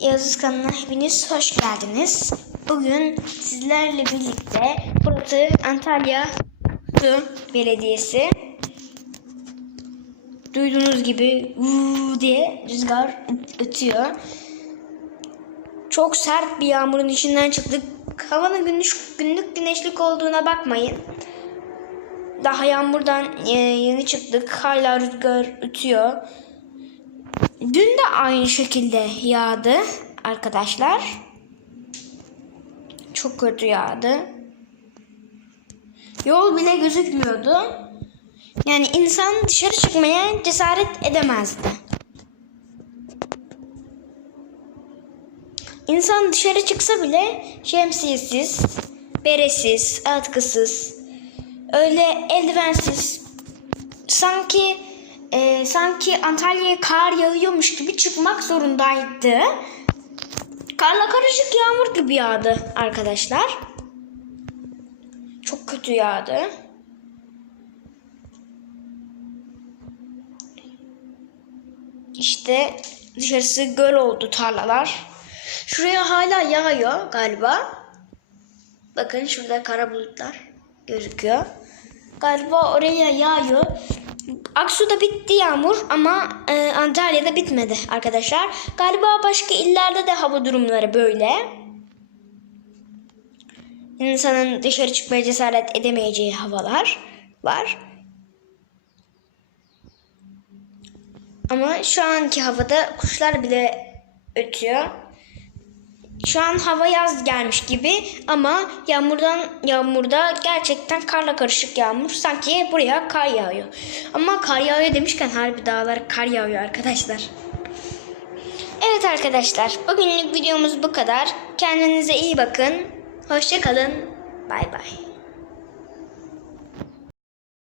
Yağız kanalına hepiniz hoş geldiniz. Bugün sizlerle birlikte burası Antalya Su Belediyesi. Duyduğunuz gibi "Vuu" diye rüzgar ötüyor. Çok sert bir yağmurun içinden çıktık. Havanın günlük, günlük güneşlik olduğuna bakmayın. Daha yağmurdan e, yeni çıktık. Hala rüzgar ötüyor. Dün aynı şekilde yağdı arkadaşlar. Çok kötü yağdı. Yol bile gözükmüyordu. Yani insan dışarı çıkmaya cesaret edemezdi. İnsan dışarı çıksa bile şemsiyesiz, beresiz, atkısız, öyle eldivensiz, sanki sanki Antalya'ya kar yağıyormuş gibi çıkmak zorundaydı. Karla karışık yağmur gibi yağdı arkadaşlar. Çok kötü yağdı. İşte dışarısı göl oldu tarlalar. Şuraya hala yağıyor galiba. Bakın şurada kara bulutlar gözüküyor. Galiba oraya yağıyor. Aksu'da bitti yağmur ama e, Antalya'da bitmedi arkadaşlar. Galiba başka illerde de hava durumları böyle. İnsanın dışarı çıkmaya cesaret edemeyeceği havalar var. Ama şu anki havada kuşlar bile ötüyor. Şu an hava yaz gelmiş gibi ama yağmurdan yağmurda gerçekten karla karışık yağmur. Sanki buraya kar yağıyor. Ama kar yağıyor demişken harbi dağlara kar yağıyor arkadaşlar. Evet arkadaşlar bugünlük videomuz bu kadar. Kendinize iyi bakın. Hoşça kalın. Bay bay.